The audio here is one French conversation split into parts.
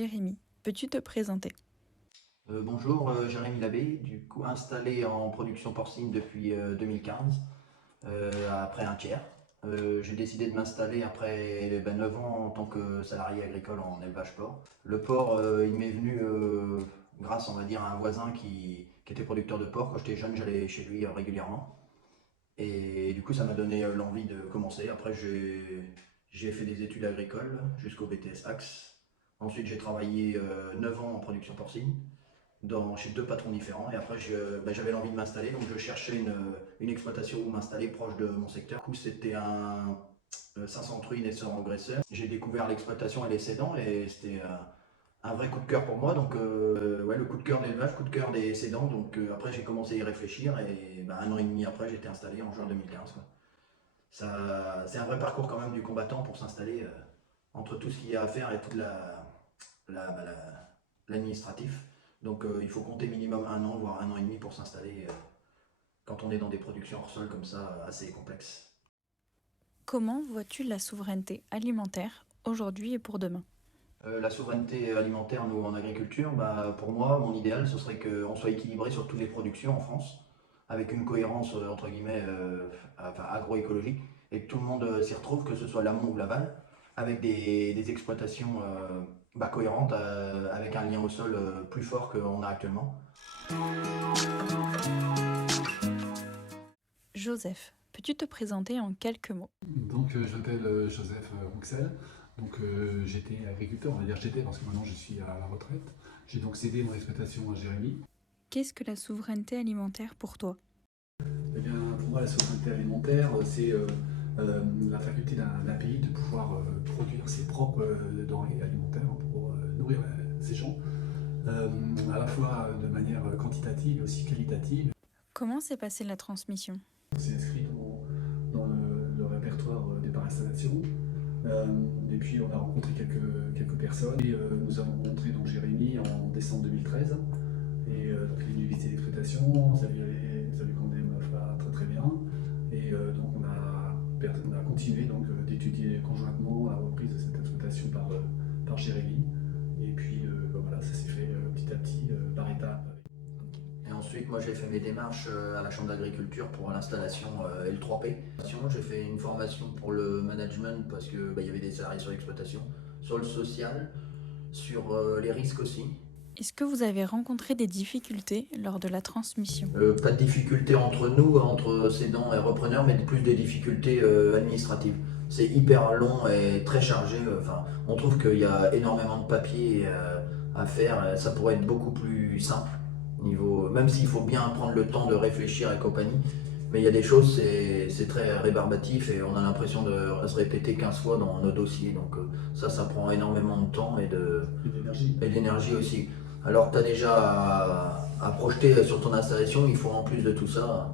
Jérémy. Peux-tu te présenter? Bonjour, Jérémy Labbé, du coup installé en production porcine depuis 2015, après un tiers. J'ai décidé de m'installer après 9 ans en tant que salarié agricole en élevage porc. Le porc, il m'est venu grâce, on va dire, à un voisin qui était producteur de porc. Quand j'étais jeune, j'allais chez lui régulièrement. Et du coup, ça m'a donné l'envie de commencer. Après, j'ai fait des études agricoles jusqu'au BTS Axe. Ensuite, j'ai travaillé 9 ans en production porcine chez deux patrons différents. Et après, j'avais l'envie de m'installer, donc je cherchais une exploitation où m'installer proche de mon secteur. Du coup, c'était un 500 truies naisseurs engraisseurs. J'ai découvert l'exploitation et les cédants et c'était un vrai coup de cœur pour moi. Donc, ouais, le coup de cœur de l'élevage, coup de cœur des cédants. Donc, après, j'ai commencé à y réfléchir et un an et demi après, j'étais installé en juin 2015. Quoi. C'est un vrai parcours quand même du combattant pour s'installer entre tout ce qu'il y a à faire et tout l'administratif. Donc il faut compter minimum un an, voire un an et demi pour s'installer quand on est dans des productions hors sol comme ça, assez complexes. Comment vois-tu la souveraineté alimentaire aujourd'hui et pour demain? La souveraineté alimentaire, nous en agriculture, pour moi, mon idéal, ce serait qu'on soit équilibré sur toutes les productions en France, avec une cohérence entre guillemets enfin, agroécologique, et que tout le monde s'y retrouve, que ce soit l'amont ou l'aval, avec des exploitations cohérentes, avec un lien au sol plus fort qu'on a actuellement. Joseph, peux-tu te présenter en quelques mots? Je m'appelle Joseph Rouxel. J'étais agriculteur, on va dire j'étais parce que maintenant je suis à la retraite. J'ai donc cédé mon exploitation à Jérémy. Qu'est-ce que la souveraineté alimentaire pour toi? Eh bien, pour moi, la souveraineté alimentaire, c'est la faculté d'un pays de pouvoir produire ses propres denrées alimentaires pour nourrir ses gens, à la fois de manière quantitative et aussi qualitative. Comment s'est passée la transmission? On s'est inscrit dans le répertoire des par installation. Et puis on a rencontré quelques personnes et nous avons rencontré donc Jérémy en décembre 2013 et donc il est venu visiter l'exploitation, ça lui quand même très très bien et donc on a continué donc d'étudier conjointement la reprise de cette exploitation par Jérémy et puis voilà, ça s'est fait petit à petit par étapes. Et ensuite, moi, j'ai fait mes démarches à la Chambre d'agriculture pour l'installation L3P. J'ai fait une formation pour le management parce que y avait des salariés sur l'exploitation, sur le social, sur les risques aussi. Est-ce que vous avez rencontré des difficultés lors de la transmission? Pas de difficultés entre nous, entre cédants et repreneurs, mais plus des difficultés administratives. C'est hyper long et très chargé. Enfin, on trouve qu'il y a énormément de papiers à faire. Ça pourrait être beaucoup plus simple. Même s'il faut bien prendre le temps de réfléchir et compagnie, mais il y a des choses, c'est très rébarbatif et on a l'impression de se répéter 15 fois dans nos dossiers. Donc ça prend énormément de temps et d'énergie aussi. Alors tu as déjà à projeter sur ton installation, il faut en plus de tout ça.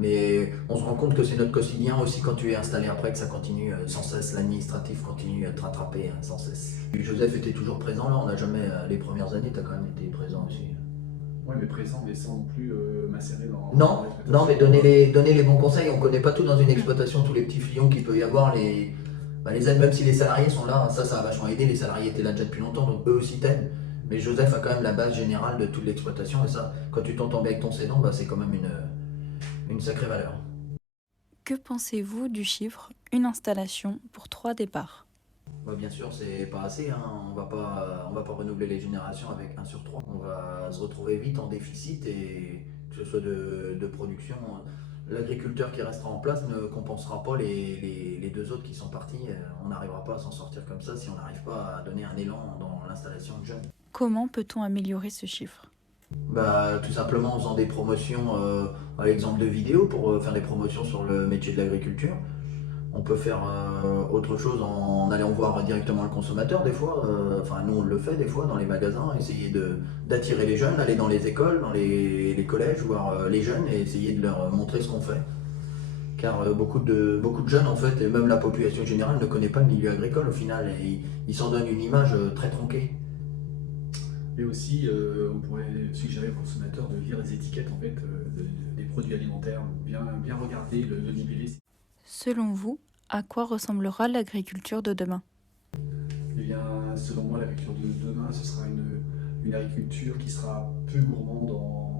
Mais on se rend compte que c'est notre quotidien aussi quand tu es installé après, que ça continue sans cesse, l'administratif continue à te rattraper sans cesse. Joseph était toujours présent là, on n'a jamais, les premières années, tu as quand même été présent aussi. Oui, mais présent, mais sans non plus macérer dans Non, l'exploitation. non, mais donner les bons conseils. On ne connaît pas tout dans une exploitation, tous les petits fillons qu'il peut y avoir. Même si les salariés sont là, ça a vachement aidé. Les salariés étaient là déjà depuis longtemps, donc eux aussi t'aident. Mais Joseph a quand même la base générale de toute l'exploitation. Et ça, quand tu t'entends bien avec ton cédant, c'est quand même une sacrée valeur. Que pensez-vous du chiffre une installation pour 3 départs? Bien sûr, c'est pas assez. Hein. On va pas renouveler les générations avec 1 sur 3. On va se retrouver vite en déficit et que ce soit de production. L'agriculteur qui restera en place ne compensera pas les deux autres qui sont partis. On n'arrivera pas à s'en sortir comme ça si on n'arrive pas à donner un élan dans l'installation de jeunes. Comment peut-on améliorer ce chiffre? Tout simplement en faisant des promotions, à l'exemple de vidéos pour faire des promotions sur le métier de l'agriculture. On peut faire autre chose en allant voir directement le consommateur des fois. Enfin, nous on le fait des fois dans les magasins, essayer d'attirer les jeunes, aller dans les écoles, dans les collèges, voir les jeunes et essayer de leur montrer ce qu'on fait. Car beaucoup de jeunes en fait, et même la population générale ne connaît pas le milieu agricole au final et ils s'en donnent une image très tronquée. Et aussi, on pourrait suggérer aux consommateurs de lire les étiquettes en fait, des produits alimentaires, bien regarder le libellé. Selon vous, à quoi ressemblera l'agriculture de demain? Eh bien, selon moi, l'agriculture de demain, ce sera une agriculture qui sera peu gourmande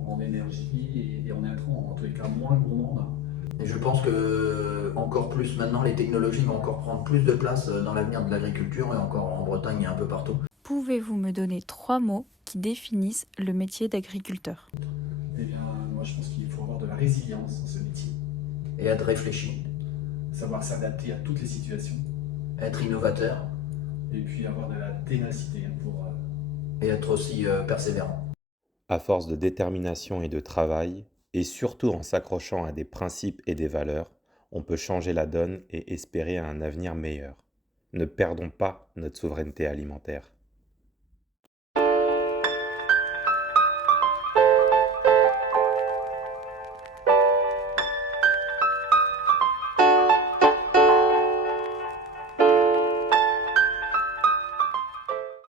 en énergie et en intrants, en tous les cas moins gourmande. Et je pense que encore plus maintenant, les technologies vont encore prendre plus de place dans l'avenir de l'agriculture et encore en Bretagne et un peu partout. Pouvez-vous me donner 3 mots qui définissent le métier d'agriculteur? Eh bien, moi, je pense qu'il faut avoir de la résilience dans ce métier, Et être réfléchi, savoir s'adapter à toutes les situations, être innovateur et puis avoir de la ténacité pour et être aussi persévérant. À force de détermination et de travail, et surtout en s'accrochant à des principes et des valeurs, on peut changer la donne et espérer un avenir meilleur. Ne perdons pas notre souveraineté alimentaire.